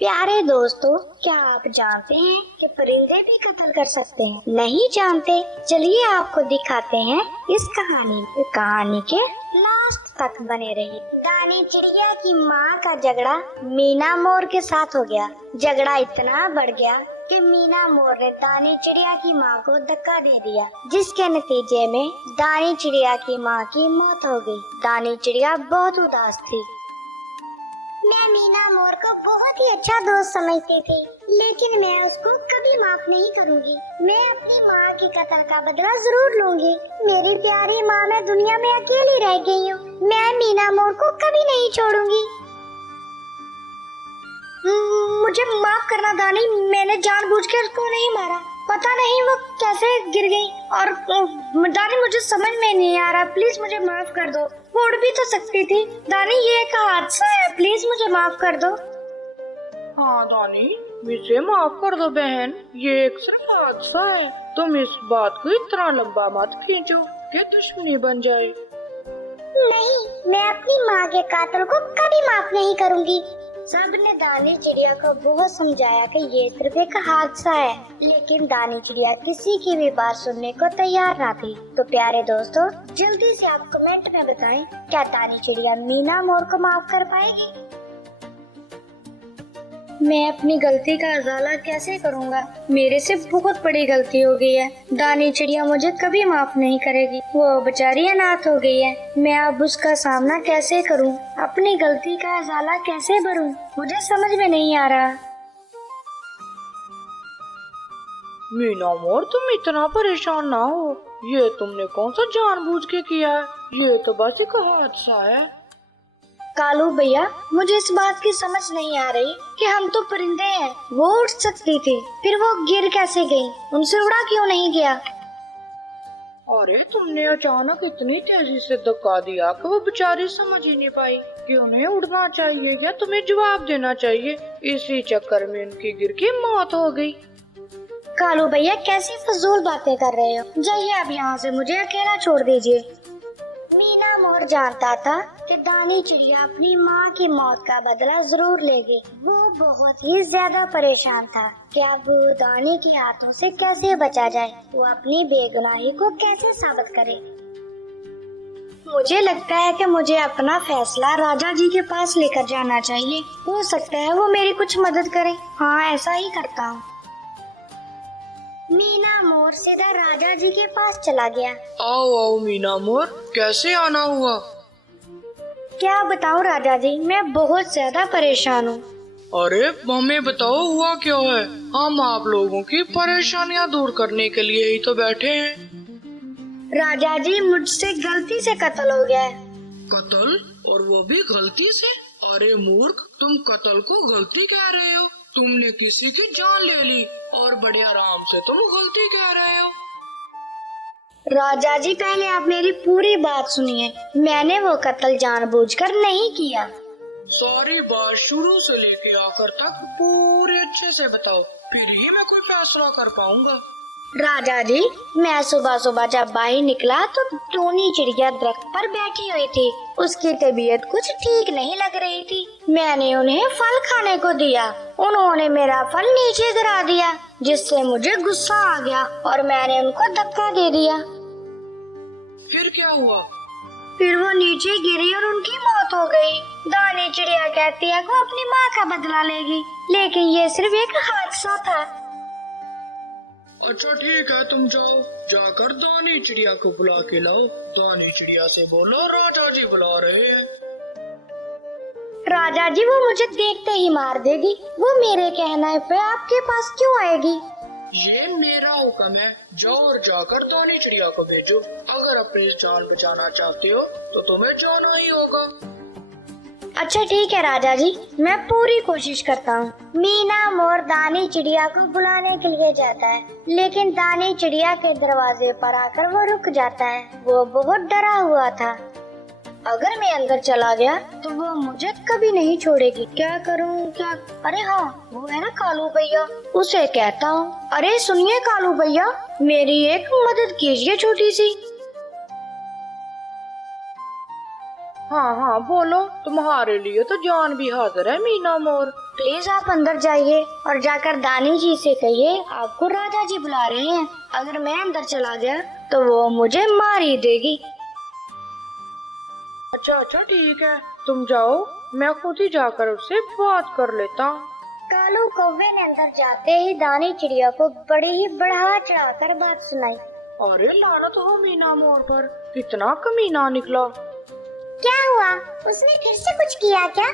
प्यारे दोस्तों, क्या आप जानते हैं कि परिंदे भी कत्ल कर सकते हैं? नहीं जानते? चलिए आपको दिखाते हैं इस कहानी के लास्ट तक बने रहिए। दानी चिड़िया की माँ का झगड़ा मीना मोर के साथ हो गया। झगड़ा इतना बढ़ गया कि मीना मोर ने दानी चिड़िया की माँ को धक्का दे दिया, जिसके नतीजे में दानी चिड़िया की माँ की मौत हो गई। दानी चिड़िया बहुत उदास थी। मैं मीना मोर को बहुत ही अच्छा दोस्त समझती थी, लेकिन मैं उसको कभी माफ नहीं करूंगी। मैं अपनी माँ की कत्ल का बदला जरूर लूंगी। मेरी प्यारी माँ, मैं दुनिया में अकेली रह गई हूँ। मैं मीना मोर को कभी नहीं छोड़ूंगी। मुझे माफ करना दानी, मैंने जानबूझकर उसको नहीं मारा। पता नहीं वो कैसे गिर गई और दानी मुझे समझ में नहीं आ रहा। प्लीज मुझे माफ कर दो। वो उड़ भी तो सकती थी। दानी ये एक हादसा है, प्लीज मुझे माफ कर दो। हाँ दानी, मुझे माफ कर दो बहन, ये एक सिर्फ हादसा है। तुम इस बात को इतना लंबा मत खींचो कि दुश्मनी बन जाए। नहीं, मैं अपनी माँ के कातिल को कभी माफ नहीं करूँगी। सबने दानी चिड़िया को बहुत समझाया कि ये सिर्फ एक हादसा है, लेकिन दानी चिड़िया किसी की भी बात सुनने को तैयार ना थी। तो प्यारे दोस्तों, जल्दी से आप कमेंट में बताएं, क्या दानी चिड़िया मीना मोर को माफ कर पाएगी? मैं अपनी गलती का अजाला कैसे करूँगा? मेरे से बहुत बड़ी गलती हो गई है। दानी चिड़िया मुझे कभी माफ नहीं करेगी। वो बेचारी अनाथ हो गई है। मैं अब उसका सामना कैसे करूँ? अपनी गलती का अजाला कैसे भरूँ? मुझे समझ में नहीं आ रहा। मीना मोर, तुम इतना परेशान ना हो। ये तुमने कौन सा जानबूझ के किया है? ये तो बस एक हादसा है। कालू भैया, मुझे इस बात की समझ नहीं आ रही कि हम तो परिंदे हैं। वो उड़ सकती थी, फिर वो गिर कैसे गई? उनसे उड़ा क्यों नहीं गया? अरे तुमने अचानक इतनी तेजी से धक्का दिया कि वो बेचारी समझ ही नहीं पाई कि उन्हें उड़ना चाहिए या तुम्हें जवाब देना चाहिए। इसी चक्कर में उनकी गिर की मौत हो गई। कालू भैया, कैसी फजूल बातें कर रहे हो? जाइए अब यहाँ से, मुझे अकेला छोड़ दीजिए। मीना मोर जानता था कि दानी चिड़िया अपनी माँ की मौत का बदला जरूर लेगी। वो बहुत ही ज्यादा परेशान था कि अब वो दानी के हाथों से कैसे बचा जाए। वो अपनी बेगुनाही को कैसे साबित करे। मुझे लगता है कि मुझे अपना फैसला राजा जी के पास लेकर जाना चाहिए। हो सकता है वो मेरी कुछ मदद करे। हाँ, ऐसा ही करता हूँ। मीना मोर सीधा राजा जी के पास चला गया। आओ आओ मीना मोर, कैसे आना हुआ? क्या बताऊं राजा जी, मैं बहुत ज्यादा परेशान हूँ। अरे हमें बताओ, हुआ क्या है? हम आप लोगों की परेशानियां दूर करने के लिए ही तो बैठे हैं। राजा जी, मुझसे गलती से कत्ल हो गया है। कत्ल? और वो भी गलती से? अरे मूर्ख, तुम कत्ल को गलती कह रहे हो? तुमने किसी की जान ले ली और बड़े आराम से तुम गलती कह रहे हो। राजा जी, पहले आप मेरी पूरी बात सुनिए। मैंने वो कत्ल जानबूझकर नहीं किया। सारी बात शुरू से लेके आखिर तक पूरे अच्छे से बताओ, फिर ही मैं कोई फैसला कर पाऊंगा। राजा जी, मैं सुबह सुबह जब बाहर निकला तो टोनी चिड़िया दरख्त पर बैठी हुई थी। उसकी तबीयत कुछ ठीक नहीं लग रही थी। मैंने उन्हें फल खाने को दिया। उन्होंने मेरा फल नीचे गिरा दिया, जिससे मुझे गुस्सा आ गया और मैंने उनको धक्का दे दिया। फिर क्या हुआ? फिर वो नीचे गिरी और उनकी मौत हो गई। दानी चिड़िया कहती है वो अपनी माँ का बदला लेगी, लेकिन ये सिर्फ एक हादसा था। अच्छा ठीक है, तुम जाओ, जाकर दानी चिड़िया को बुला के लाओ। दानी चिड़िया से बोलो राजा जी बुला रहे हैं। राजा जी, वो मुझे देखते ही मार देगी। वो मेरे कहने पे आपके पास क्यों आएगी? ये मेरा हुक्म है, जाओ और जाकर दानी चिड़िया को भेजो। अगर अपनी जान बचाना चाहते हो तो तुम्हें जाना ही होगा। अच्छा ठीक है राजा जी, मैं पूरी कोशिश करता हूँ। मीना मोर दानी चिड़िया को बुलाने के लिए जाता है, लेकिन दानी चिड़िया के दरवाजे पर आकर वो रुक जाता है। वो बहुत डरा हुआ था। अगर मैं अंदर चला गया तो वो मुझे कभी नहीं छोड़ेगी। क्या करूँ क्या? अरे हाँ, वो है ना कालू भैया, उसे कहता हूँ। अरे सुनिए कालू भैया, मेरी एक मदद कीजिए छोटी सी। हाँ हाँ बोलो, तुम्हारे लिए तो जान भी हाजिर है मीना मोर। प्लीज आप अंदर जाइए और जाकर दानी जी से कहिए आपको राजा जी बुला रहे हैं। अगर मैं अंदर चला गया तो वो मुझे मार ही देगी। अच्छा ठीक है, तुम जाओ, मैं खुद ही जाकर उससे बात कर लेता हूँ। कालू कौवे ने अंदर जाते ही दानी चिड़िया को बड़ी ही बढ़ा चढ़ाकर बात सुनाई। अरे लानत हो मीना मोर पर, कितना कमीना निकला। क्या हुआ, उसने फिर से कुछ किया क्या?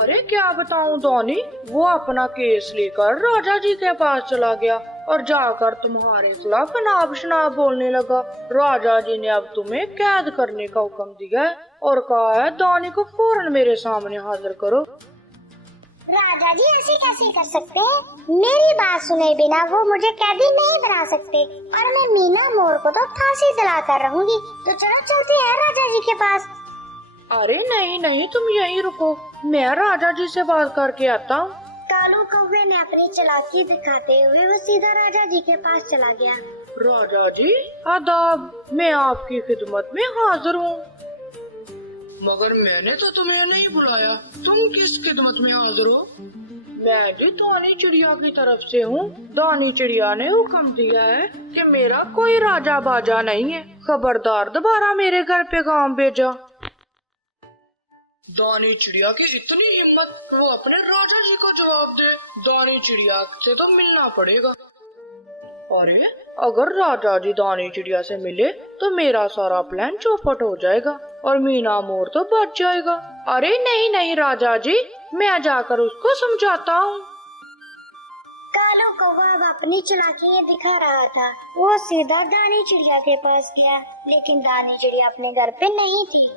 अरे क्या बताऊं दानी, वो अपना केस लेकर राजा जी के पास चला गया और जाकर तुम्हारे खिलाफ अनाप शनाप बोलने लगा। राजा जी ने अब तुम्हें कैद करने का हुक्म दिया है और कहा है दानी को फौरन मेरे सामने हाजिर करो। राजा जी ऐसे कैसे कर सकते हैं? मेरी बात सुने बिना वो मुझे कैदी नहीं बना सकते और मैं मीना मोर को तो फांसी दिला कर रहूंगी। तो चलो चलते हैं राजा जी के पास। अरे नहीं, तुम यहीं रुको, मैं राजा जी से बात करके आता हूँ। कालू कौवे ने अपनी चालाकी दिखाते हुए वो सीधा राजा जी के पास चला गया। राजा जी आदाब, मैं आपकी खिदमत में हाजिर हूँ। मगर मैंने तो तुम्हें नहीं बुलाया, तुम किस खिदमत में हाजिर हो? मैं जी दानी चिड़िया की तरफ से हूँ। दानी चिड़िया ने हुक्म दिया है कि मेरा कोई राजा बाजा नहीं है, खबरदार दोबारा मेरे घर पे काम भेजा। दानी चिड़िया की इतनी हिम्मत वो अपने राजा जी को जवाब दे। दानी चिड़िया से तो मिलना पड़ेगा। अरे अगर राजा जी दानी चिड़िया से मिले तो मेरा सारा प्लान चौपट हो जाएगा और मीना मोर तो बच जाएगा। अरे नहीं राजा जी, मैं जाकर उसको समझाता हूँ। कालू कौवा अब अपनी चालाकियां दिखा रहा था। वो सीधा दानी चिड़िया के पास गया, लेकिन दानी चिड़िया अपने घर पे नहीं थी।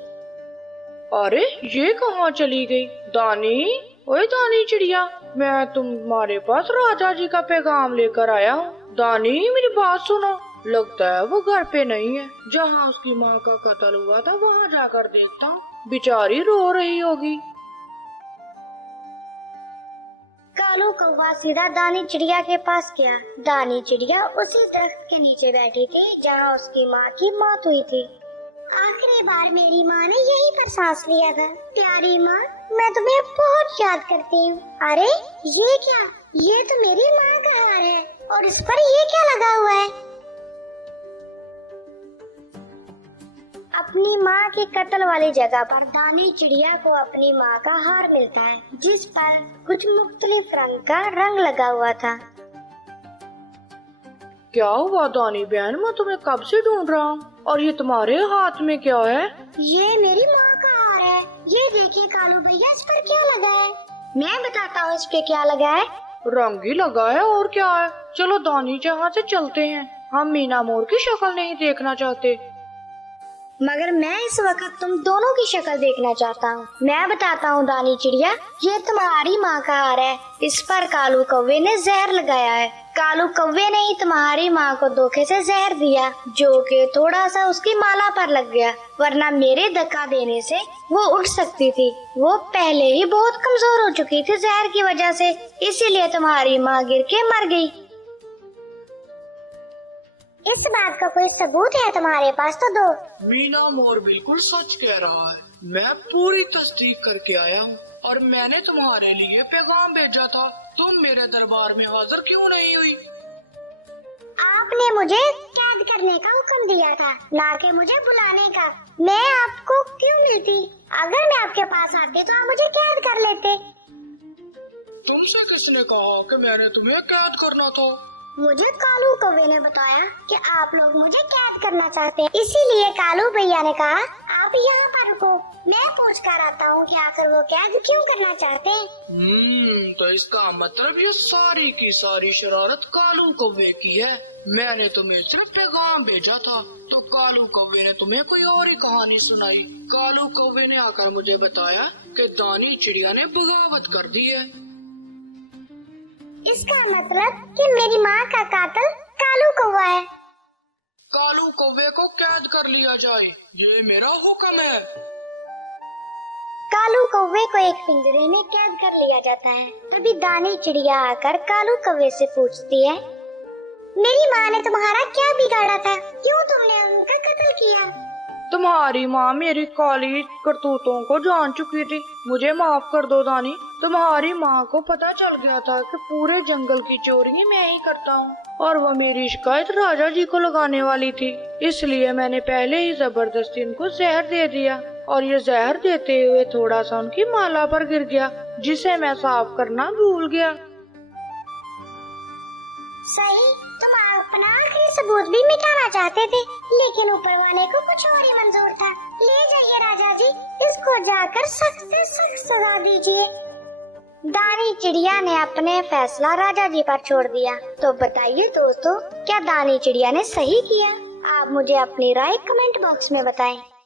अरे ये कहाँ चली गई? दानी, ओए दानी चिड़िया, मैं तुम्हारे पास राजा जी का पैगाम लेकर आया हूँ। दानी मेरी बात सुनो, लगता है वो घर पे नहीं है। जहाँ उसकी माँ का कत्ल हुआ था वहाँ जाकर देखता हूँ, बेचारी रो रही होगी। कालू कौवा सीधा दानी चिड़िया के पास गया। दानी चिड़िया उसी दरख्त के नीचे बैठी थी जहाँ उसकी माँ की मौत हुई थी। आखिरी बार मेरी माँ ने यहीं पर सांस लिया था। प्यारी माँ, मैं तुम्हें बहुत याद करती हूँ। अरे ये क्या, ये तो मेरी माँ का हार है और इस पर ये क्या लगा हुआ है? अपनी माँ के कत्ल वाली जगह पर दानी चिड़िया को अपनी माँ का हार मिलता है, जिस पर कुछ मुख्तलिफ रंग का रंग लगा हुआ था। क्या हुआ दानी बहन, मैं तुम्हें कब से ढूंढ रहा हूँ और ये तुम्हारे हाथ में क्या है? ये मेरी माँ का हार है। ये देखिए कालू भैया, इस पर क्या लगा है? मैं बताता हूँ इस पे क्या लगा है। रंग ही लगा है और क्या है। चलो दानी जहाँ से चलते हैं, हम मीना मोर की शक्ल नहीं देखना चाहते। मगर मैं इस वक्त तुम दोनों की शक्ल देखना चाहता हूँ। मैं बताता हूँ दानी चिड़िया, ये तुम्हारी माँ का हार है। इस पर कालू कौवे ने जहर लगाया है। कालू कौवे ने ही तुम्हारी माँ को धोखे से जहर दिया, जो कि थोड़ा सा उसकी माला पर लग गया, वरना मेरे धक्का देने से वो उठ सकती थी। वो पहले ही बहुत कमजोर हो चुकी थी जहर की वजह से, इसीलिए तुम्हारी माँ गिर के मर गई। इस बात का कोई सबूत है तुम्हारे पास तो दो। मीना मोर बिल्कुल सच कह रहा है, मैं पूरी तस्दीक करके आया हूँ और मैंने तुम्हारे लिए पैगाम भेजा था। तुम मेरे दरबार में हाजिर क्यों नहीं हुई? आपने मुझे कैद करने का हुक्म दिया था, ना कि मुझे बुलाने का। मैं आपको क्यों मिलती? अगर मैं आपके पास आती तो आप मुझे कैद कर लेते। तुमसे किसने कहा कि मैंने तुम्हें कैद करना था? मुझे कालू कौवे ने बताया कि आप लोग मुझे कैद करना चाहते हैं, इसीलिए कालू भैया ने कहा आप यहाँ पर रुको, मैं पूछ कर आता हूँ कि आखिर वो कैद क्यों करना चाहते हैं। तो इसका मतलब ये सारी की सारी शरारत कालू कौवे की है। मैंने तुम्हें सिर्फ पैगाम भेजा था तो कालू कौवे ने तुम्हें कोई और ही कहानी सुनाई। कालू कौवे ने आकर मुझे बताया कि दानी चिड़िया ने बगावत कर दी है। इसका मतलब कि मेरी माँ का कातिल कालू कौवा है। कालू कौवे को कैद कर लिया जाए, ये मेरा हुक्म है। कालू कौवे को एक पिंजरे में कैद कर लिया जाता है। तभी दानी चिड़िया आकर कालू कौवे से पूछती है, मेरी माँ ने तुम्हारा क्या बिगाड़ा था, क्यों तुमने उनका कत्ल किया? तुम्हारी माँ मेरी काली करतूतों को जान चुकी थी। मुझे माफ कर दो दानी। तुम्हारी माँ को पता चल गया था कि पूरे जंगल की चोरी मैं ही करता हूँ और वो मेरी शिकायत राजा जी को लगाने वाली थी। इसलिए मैंने पहले ही जबरदस्ती उनको जहर दे दिया और ये जहर देते हुए थोड़ा सा उनकी माला पर गिर गया, जिसे मैं साफ करना भूल गया। सही, तुम अपना आखिरी सबूत भी मिटाना चाहते थे, लेकिन ऊपर वाले को कुछ और ही मंजूर था। ले जाइए राजा जी, इसको जाकर सख्त से सख्त सजा दीजिए। दानी चिड़िया ने अपने फैसला राजा जी पर छोड़ दिया। तो बताइए दोस्तों, क्या दानी चिड़िया ने सही किया? आप मुझे अपनी राय कमेंट बॉक्स में बताएं।